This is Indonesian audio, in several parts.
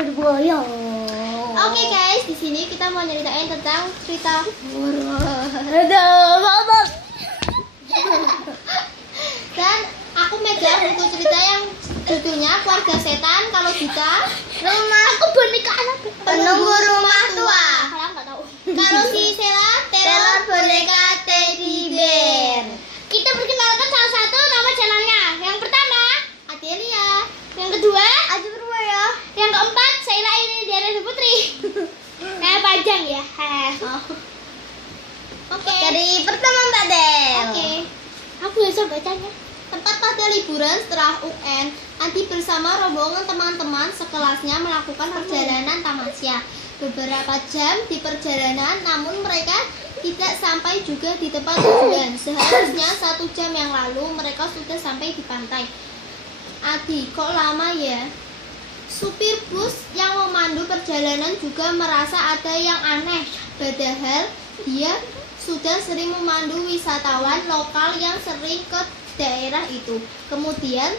Surabaya. Oke guys, di sini kita mau nyeritain tentang cerita dan aku megang buku cerita yang judulnya Keluarga Setan Kalau Kita Rumah aku boneka anak Penunggu Rumah Tua. Kalian nggak tahu. Kalau si Sela teror boneka teddy bear. Kita perkenalkan salah satu nama channelnya. Yang pertama, Adelia. yang kedua, Aju Purwaya. yang keempat, Sheila ini Diana Putri. Panjang ya. Oke. Dari pertama Mbak Del. Oke. Aku bisa bacanya. Tepat pada liburan setelah UN, Adi bersama rombongan teman-teman sekelasnya melakukan perjalanan tamasya. Beberapa jam di perjalanan, namun mereka tidak sampai juga di tempat tujuan. Seharusnya 1 jam yang lalu mereka sudah sampai di pantai. Adi, kok lama ya? Supir bus yang memandu perjalanan juga merasa ada yang aneh. Padahal dia sudah sering memandu wisatawan lokal yang sering ke daerah itu. Kemudian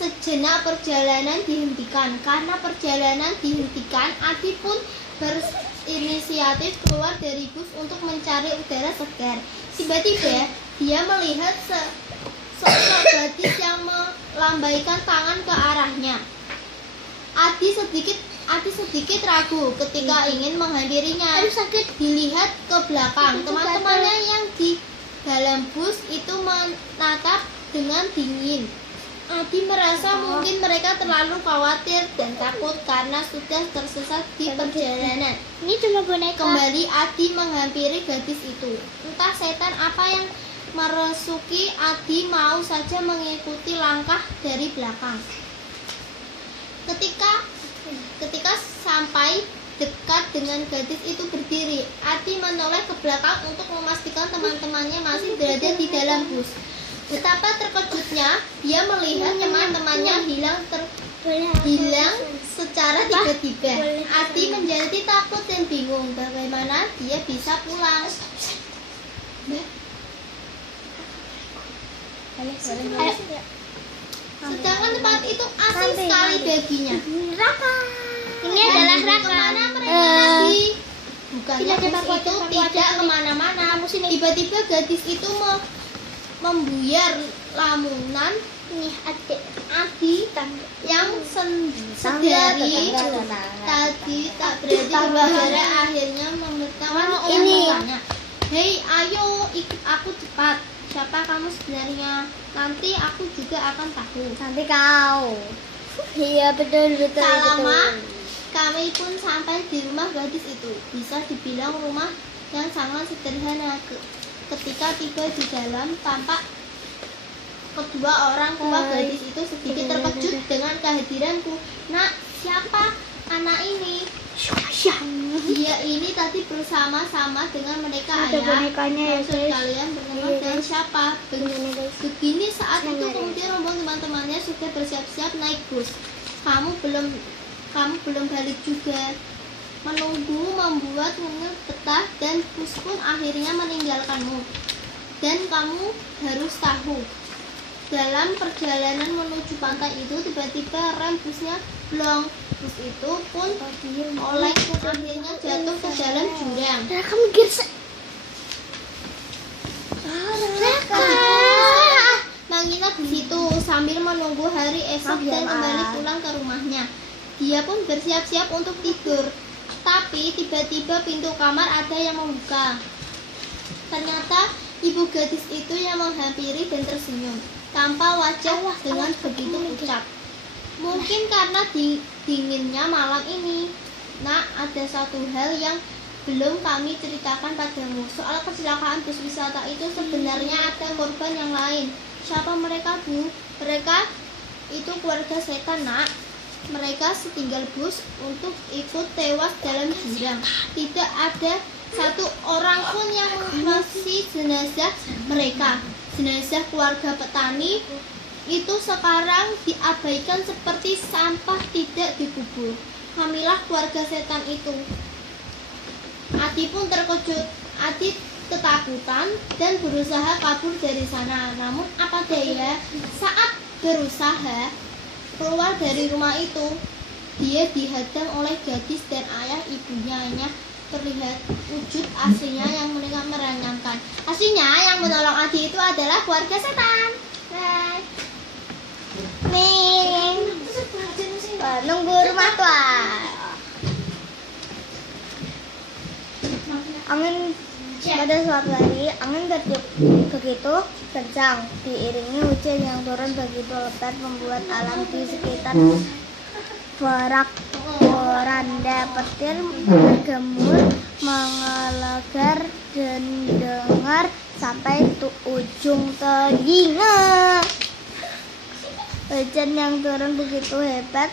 sejenak perjalanan dihentikan. Karena perjalanan dihentikan, Adi pun berinisiatif keluar dari bus untuk mencari udara segar. Tiba-tiba dia melihat sosok gadis yang melambaikan tangan ke arahnya. Adi sedikit ragu ketika ingin menghampirinya. Dilihat ke belakang, teman-temannya yang di dalam bus itu menatap dengan dingin. Adi merasa mungkin mereka terlalu khawatir dan takut karena sudah tersesat di perjalanan. Ini cuma boneka. Kembali Adi menghampiri gadis itu. Entah setan apa yang merasuki, Adi mau saja mengikuti langkah dari belakang. Ketika sampai dekat dengan gadis itu berdiri, Adi menoleh ke belakang untuk memastikan teman-temannya masih berada di dalam bus. Betapa terkejutnya dia melihat teman-temannya hilang secara tiba-tiba. Adi menjadi takut dan bingung bagaimana dia bisa pulang. Sedangkan tempat itu asing sekali baginya. Raka. Ini adalah Raka. Kemana mereka lagi? Bukannya bus itu tidak kemana-mana. Tiba-tiba gadis itu membuyar lamunan. Nih Adi yang sedari tadi tak berani berbicara akhirnya meminta. Hei, ayo ikut aku cepat. Siapa kamu sebenarnya? Nanti aku juga akan tahu. Nanti kau. Iya betul. Tak lama kami pun sampai di rumah gadis itu. Bisa dibilang rumah yang sangat sederhana. Ketika tiba di dalam, tampak kedua orang tua gadis itu sedikit terkejut dengan kehadiranku. Nak, siapa anak ini? Dia ini tadi bersama-sama dengan mereka. Ada ayah. bonekanya ya, Maksud guys. kalian bertemu Iya, dengan guys. siapa? Begini saat itu Dengar, kemudian rombongan teman-temannya sudah bersiap-siap naik bus. Kamu belum balik juga. Menunggu membuat betah dan bus pun akhirnya meninggalkanmu. Dan kamu harus tahu, dalam perjalanan menuju pantai itu tiba-tiba rem busnya blong. Bus itu pun oleng akhirnya jatuh ke dalam jurang. Raka mikir Menginap di situ sambil menunggu hari esok dan kembali pulang ke rumahnya. Dia pun bersiap-siap untuk tidur. Tapi tiba-tiba pintu kamar ada yang membuka. Ternyata ibu gadis itu yang menghampiri dan tersenyum tanpa wajah dengan begitu pucat. Mungkin karena dinginnya malam ini. Nah, ada satu hal yang belum kami ceritakan padamu. Soal kecelakaan bus wisata itu sebenarnya ada korban yang lain. Siapa mereka, Bu? Mereka itu keluarga setan, Nak. Mereka setinggal bus untuk ikut tewas dalam jurang. Tidak ada satu orang pun yang mengasihi jenazah mereka. Jenazah keluarga petani itu sekarang diabaikan seperti sampah, tidak dikubur. Kamilah keluarga setan itu. Adi pun terkejut. Adi ketakutan dan berusaha kabur dari sana. Namun apa daya, saat berusaha keluar dari rumah itu, Dia dihadang oleh gadis dan ayah ibunya. Hanya terlihat wujud aslinya yang merenyangkan. Aslinya yang menolong Adi itu adalah keluarga setan. Bye. Ning. Nunggu rumah tua. Angin pada suatu hari, angin bertiup begitu kencang, diiringi hujan yang turun begitu lebat, membuat alam di sekitar porak-poranda. Petir bergemur, mengelegar dan dengar sampai ujung telinga. Hujan yang turun begitu hebat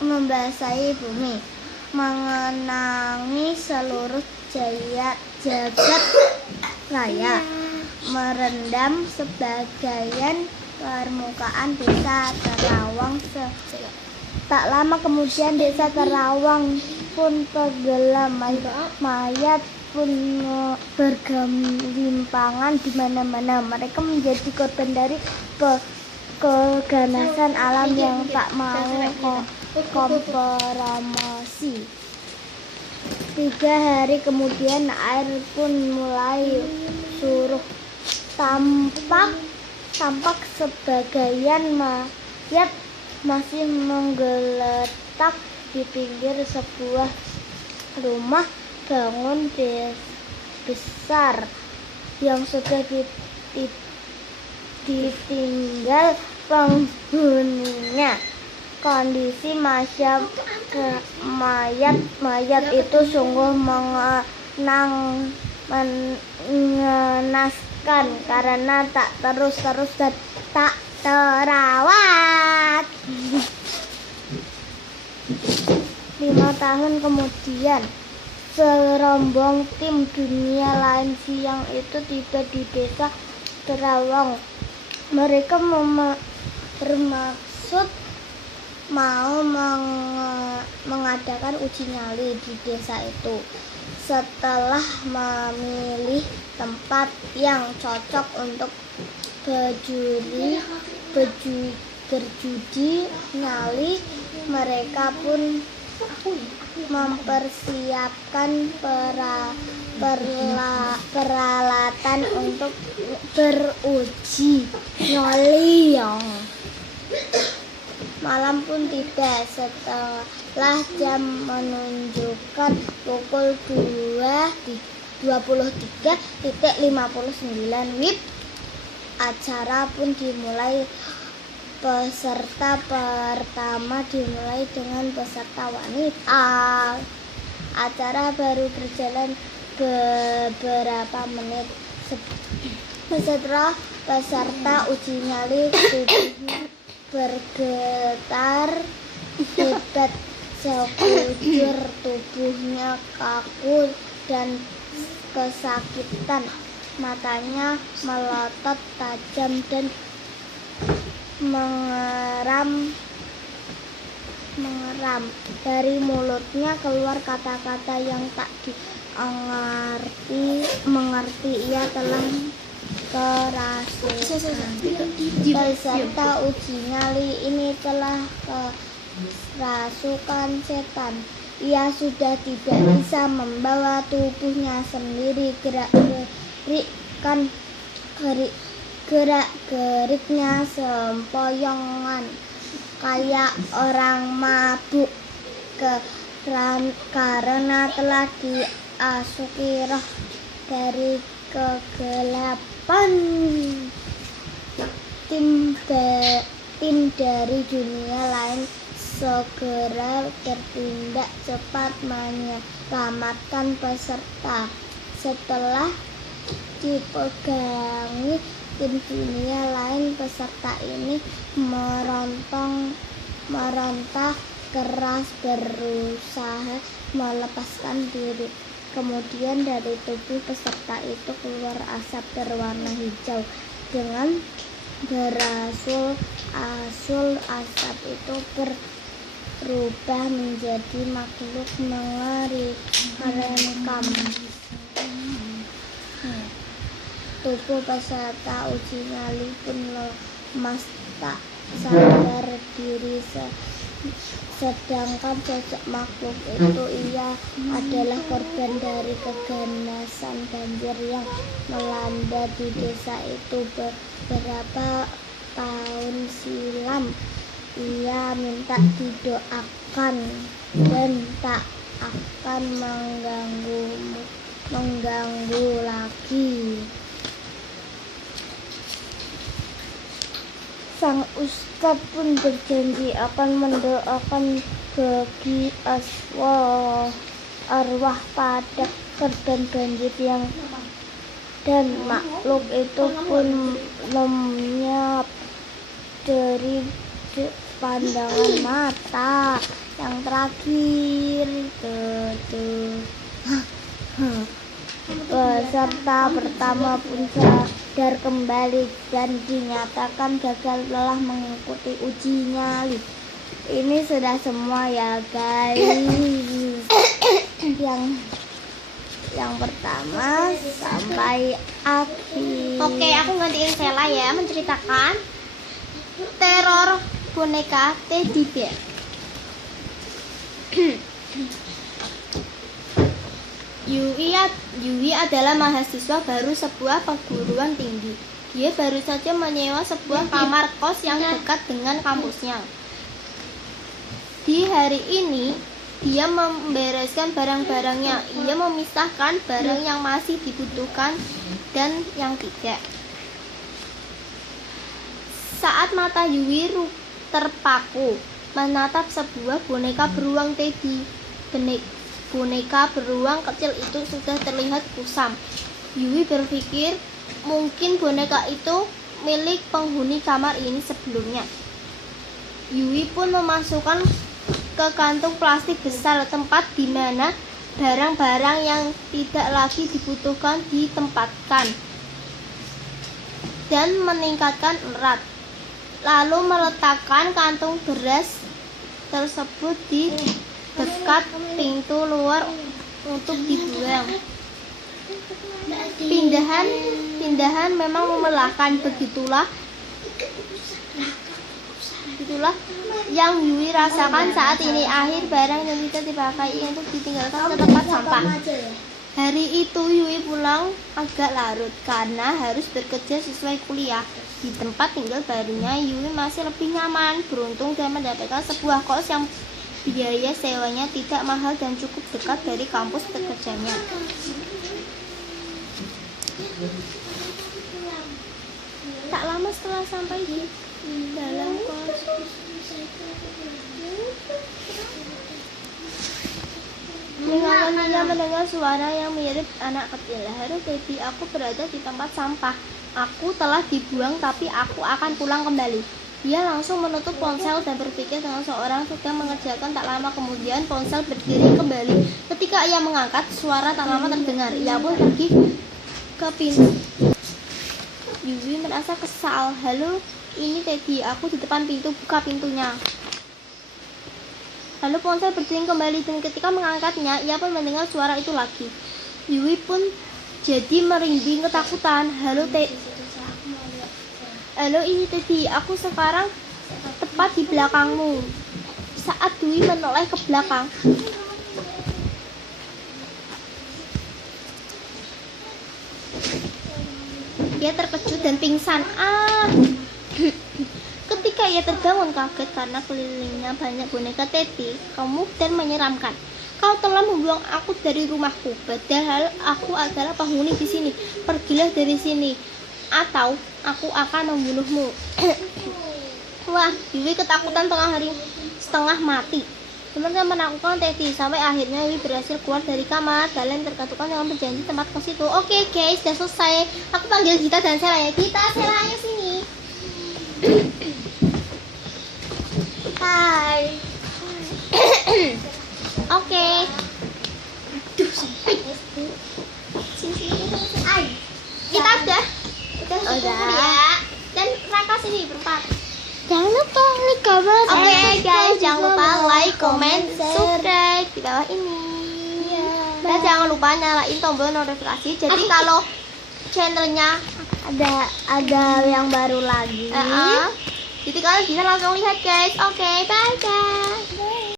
membasahi bumi, mengenangi seluruh jagat raya, merendam sebagian permukaan desa Terawang. Tak lama kemudian desa Terawang pun tenggelam, mayat pun bergelimpangan di mana-mana. Mereka menjadi korban dari keganasan alam yang tak mau kompromi. 3 hari kemudian air pun mulai surut. Tampak sebagian mayat masih menggeletak di pinggir sebuah rumah bangun besar yang sudah ditinggal penghuninya. Kondisi mayat itu sungguh mengenaskan karena tak terus dan tak terawat. 5 tahun kemudian, serombong tim dunia lain siang itu tiba di desa Terawang. Mereka bermaksud mau mengadakan uji nyali di desa itu. Setelah memilih tempat yang cocok untuk berjudi nyali, mereka pun mempersiapkan peralatan untuk beruji nyali. Malam pun tiba. Setelah jam menunjukkan pukul 23.59 WIB, acara pun dimulai. Peserta pertama dimulai dengan peserta wanita. Acara baru berjalan beberapa menit. Setelah peserta uji nyali, tubuhnya bergetar hebat, sekujur tubuhnya kaku dan kesakitan. Matanya melotot tajam dan mengeram. Dari mulutnya keluar kata-kata yang tak mengerti. Ia telah kerasukan. Peserta uji nyali ini telah kerasukan setan. Ia sudah tidak bisa membawa tubuhnya sendiri. Gerak-geriknya sempoyongan kayak orang mabuk karena telah diasuki roh dari kegelapan. Tim dari dunia lain segera bertindak cepat menyelamatkan peserta. Setelah dipegangi tim dunia lain, peserta ini meronta keras berusaha melepaskan diri. Kemudian dari tubuh peserta itu keluar asap berwarna hijau. Dengan berasul-asul, asap itu berubah menjadi makhluk mengerikan. Tubuh peserta uji nyali pun lemas, tak sadar diri Sedangkan sosok makhluk itu ia adalah korban dari keganasan banjir yang melanda di desa itu beberapa tahun silam. Ia minta didoakan dan tak akan mengganggu lagi. Sang ustadz pun berjanji akan mendoakan bagi arwah pada korban banjir yang dan makhluk itu pun lenyap dari pandangan mata. Yang terakhir peserta pertama pun sadar kembali dan dinyatakan gagal telah mengikuti uji nyali. Ini sudah semua ya guys. yang pertama sampai akhir. Oke, aku gantiin Sela ya menceritakan teror boneka teddy bear. Yui adalah mahasiswa baru sebuah perguruan tinggi. Dia baru saja menyewa sebuah kamar kos yang dekat dengan kampusnya. Di hari ini, dia membereskan barang-barangnya. Ia memisahkan barang yang masih dibutuhkan dan yang tidak. Saat mata Yui terpaku menatap sebuah boneka beruang teddy. Boneka beruang kecil itu sudah terlihat kusam. Yui berpikir mungkin boneka itu milik penghuni kamar ini sebelumnya. Yui pun memasukkan ke kantung plastik besar tempat di mana barang-barang yang tidak lagi dibutuhkan ditempatkan dan meningkatkan erat. Lalu meletakkan kantung beras tersebut di dekat pintu luar untuk dibuang. Pindahan memang melelahkan. Begitulah yang Yui rasakan saat ini. Akhir barang yang tidak dipakai untuk ditinggalkan ke tempat sampah. Hari itu Yui pulang agak larut karena harus bekerja sesuai kuliah. Di tempat tinggal barunya Yui masih lebih nyaman. Beruntung dia mendapatkan sebuah kos yang biaya sewanya tidak mahal dan cukup dekat dari kampus bekerjanya. Tak lama setelah sampai di dalam kos, ia mendengar suara yang mirip anak kecil. "Halo Teddy, aku berada di tempat sampah. Aku telah dibuang tapi aku akan pulang kembali." Dia langsung menutup ponsel dan berpikir dengan seorang sedang mengerjakan. Tak lama kemudian ponsel berdiri kembali. Ketika ia mengangkat, suara tak lama terdengar. Ia pun pergi ke pintu. Yui merasa kesal. "Halo, ini Teddy, aku di depan pintu, buka pintunya." Lalu ponsel berdiri kembali dan ketika mengangkatnya, ia pun mendengar suara itu lagi. Yui pun jadi merinding ketakutan. "Halo ini Teddy, aku sekarang tepat di belakangmu." Saat Yui menoleh ke belakang, ia terkejut dan pingsan. Ketika ia terbangun kaget karena kelilingnya banyak boneka Teddy, gemuk dan menyeramkan. "Kau telah membuang aku dari rumahku, padahal aku adalah penghuni di sini. Pergilah dari sini, atau aku akan membunuhmu." Wah, Yui ketakutan setengah mati. Teman-teman menaklukkan Teddy sampai akhirnya Yui berhasil keluar dari kamar. Kalian terkatukan dengan berjanji tempat kos itu. Oke guys, sudah selesai. Aku panggil Gita dan Sela ya. Gita, Sela, ayo sini. Hai. Oke. Kita udah ya. Dan Raka sini berempat. Jangan lupa like, comment, Oke guys, jangan lupa like, comment, subscribe di bawah ini. Dan jangan lupa nyalain tombol notifikasi. Jadi kalau channelnya ada yang baru lagi. Jadi kalian bisa langsung lihat guys. Oke, bye guys.